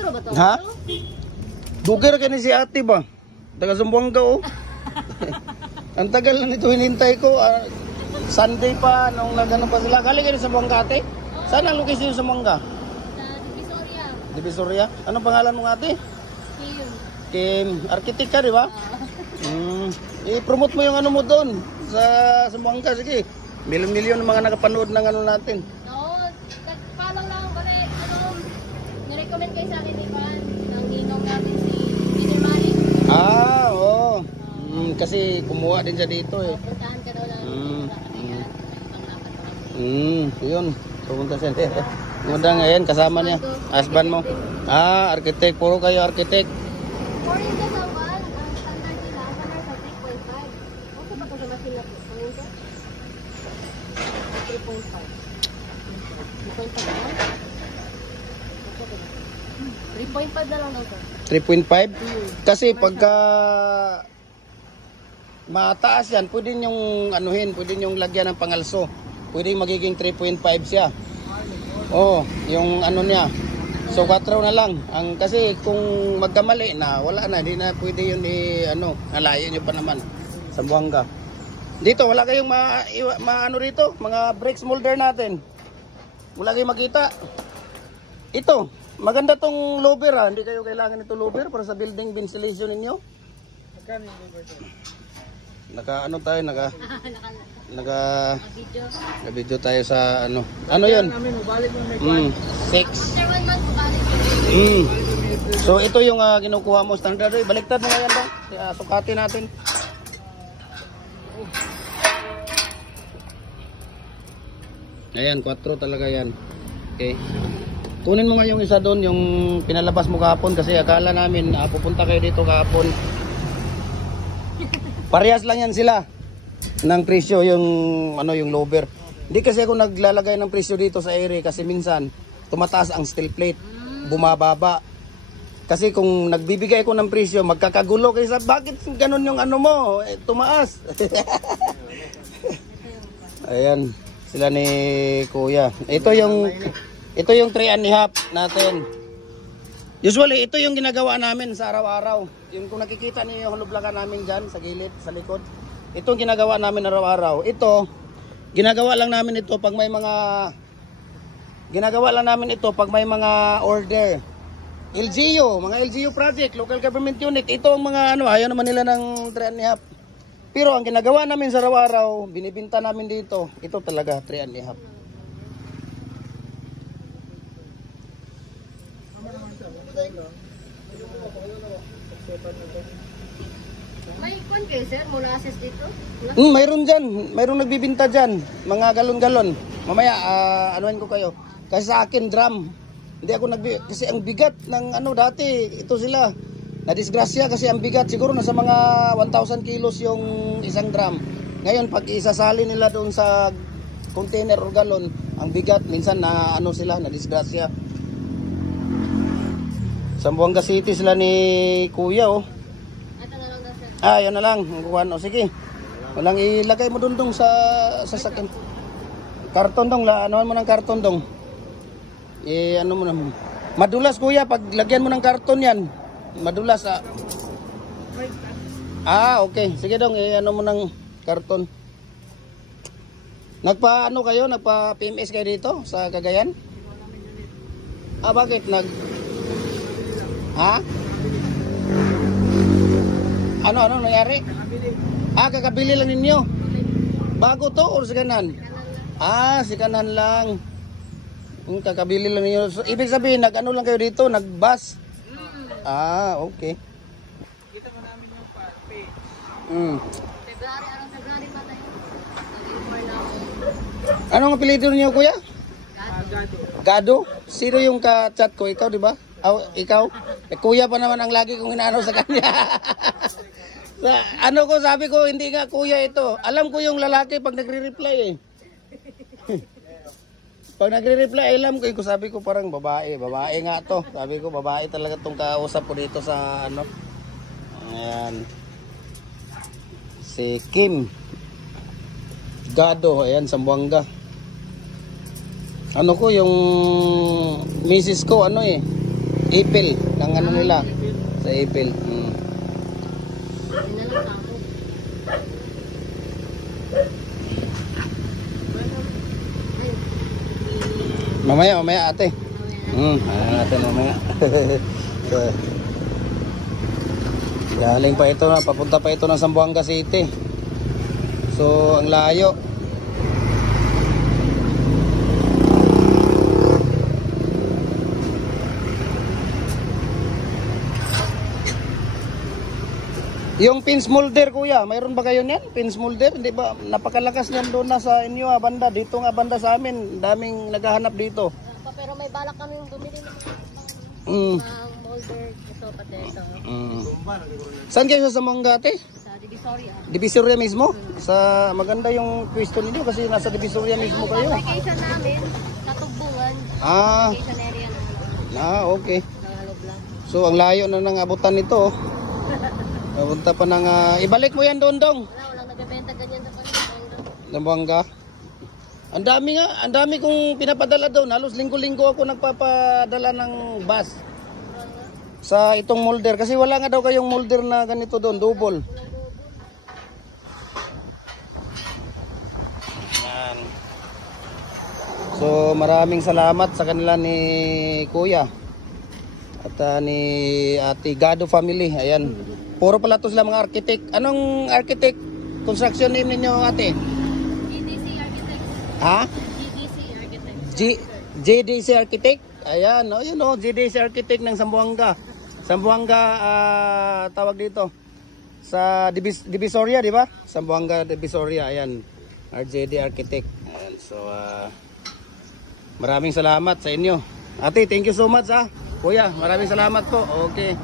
4 ba to? Ha? Duger ka ni si ate ba? Taga Zamboanga oh. Ang tagal na nito hinintay ko. Sunday pa, nung nagano pa sila. Galing ka rin sa Zamboanga ate? Saan ang location sa Zamboanga? Sa Divisoria. Divisoria? Anong pangalan mo ate? Kim. Kim, architect ka di ba? I-promote mo yung ano mo doon sa Zamboanga. Sige, milyon-milyon ng mga nakapanood ng ano natin. Oo, follow lang. Bale, nirecommend kayo sa akin, Ivan, ng ninong natin si Peter Malik. Oo. Kasi kumuha din siya dito eh. Puntahan ka daw lang. Yun. Pumunta siya dito. Pumunta ngayon, kasama niya. Husband mo. Architect. Puro kayo architect. Foreign ka sa one, ang standard nila, standard sa 3.5. Okay ba ito sa machine na po? 3.5 na lang daw to. 3.5? Kasi pagka mataas yan, pwede yung anuhin, pwede yung lagyan ng pangalso. Pwede magiging 3.5 siya. Oh, yung ano niya. So 4 na lang. Kasi kung magkamali na, wala na, hindi na pwede yun nalayo nyo pa naman sa Zamboanga. Dito wala kayong ano rito, mga brakes molder natin. Wala kayong makita. Ito, maganda tong louver ha. Hindi kayo kailangan ito louver para sa building ventilation ninyo. Magkano yung louver to? Naka-video tayo sa ano. Ano yun? 6. So ito yung kinukuha mo standard. Baliktad na yan ba? Sukatin natin. Ayan, 4 talaga yan. Okay. Kunin mo nga yung isa doon, yung pinalabas mo kahapon kasi akala namin pupunta kayo dito kahapon. Parehas lang yan sila ng presyo yung yung louver. Hindi kasi ako naglalagay ng presyo dito sa area kasi minsan tumataas ang steel plate, bumababa. Kasi kung nagbibigay ko ng presyo, magkakagulo kayo sa bakit ganun yung ano mo, tumaas. Ayan, sila ni Kuya. Ito yung 3.5 natin. Usually, ito yung ginagawa namin sa araw-araw. Yung kung nakikita niyo yung hulublakan namin dyan sa gilid, sa likod. Ito yung ginagawa namin araw-araw. Ito, ginagawa lang namin ito pag may mga order. LGU, mga LGU project, local government unit. Ito ang mga ayaw naman nila ng 3.5. Pero ang ginagawa namin sa araw-araw, binibinta namin dito. Ito talaga, 3.5. May kwan kayo sir, molasses dito? Mayroon dyan, mayroon nagbibinta dyan, mga galon-galon. Mamaya, anuhan ko kayo. Kasi sa akin, drum. Hindi ako kasi ang bigat ng dati, ito sila. Nadisgrasya kasi ang bigat, siguro nasa mga 1,000 kilos yung isang drum. Ngayon, pag isasali nila doon sa container o galon, ang bigat, minsan na nadisgrasya. Sa Zamboanga City sila ni Kuya oh. Yan na lang. Sige. Walang ilagay mo dong sa sakin. Karton dong, anuhan mo ng karton dong. Ano mo na. Madulas Kuya, pag lagyan mo ng karton yan. Madulas okay. Sige dong, ano mo ng karton. Nagpa PMS kayo dito sa Cagayan? Bakit Ano nangyari? Kakabili lang ninyo. Bago to or sikanan? Sikanan lang. Kakabili lang ninyo. So, ibig sabihin, lang kayo dito, nag-bus. Okay. Kita mo namin yung page. February pa tayo. Anong apelido niyo Kuya? Gado. Sino yung ka-chat ko? Ikaw, di ba? Ikaw? Kuya pa naman ang lagi kong inaano sa kanya. Sabi ko, hindi nga kuya ito. Alam ko yung lalaki pag nagre-reply Pag nagre-reply, alam ko. Sabi ko parang babae. Babae nga to. Sabi ko, babae talaga itong kausap ko dito sa Ayan. Si Kim Gado. Ayan, Zamboanga. Yung misis ko, Ipil, ng ano nila. Sa Ipil. Yun na lang ako. Mamaya ate. Ano natin mamaya. So, galing pa ito na, papunta pa ito ng Zamboanga City. So, ang layo. Yung pins molder kuya, mayroon ba kayo niyan? Pins molder, hindi ba? Napakalakas niyan doon na sa inyo banda. Dito nga banda sa amin, daming naghahanap dito. Pero may balak kami bumili ng molder. Ito, pati ito. Saan kayo sa Zamboanga ate? Sa Divisoria. Divisoria mismo? Sa maganda yung pwesto ninyo kasi nasa Divisoria mismo kayo. Vacation namin sa Tugbungan. Ah, Vacation area namin. okay. Nangalog lang. So ang layo na ng abutan nito. Papunta pa ng ibalik mo yan doon dong. Walang nagbebenta ganyan sa Panginoon. Zamboanga. Ang dami kong pinapadala doon. Halos linggo-linggo ako nagpapadala ng bus sa itong molder kasi wala nga daw kayong molder na ganito doon, double. Yan. So maraming salamat sa kanila ni Kuya at ni Ate Gado family. Ayan. Puro pala to sila mga architect. Anong architect? Construction name ninyo ate? GDC Architects. Ha? GDC Architects. JDC Architect. Ayan, yun JDC Architect ng Zamboanga. Zamboanga tawag dito. Sa Divisoria, di ba? Zamboanga Divisoria, ayan. RJD Architect. Ayan, so maraming salamat sa inyo. Ate, thank you so much ha. Kuya, maraming salamat po. Okay.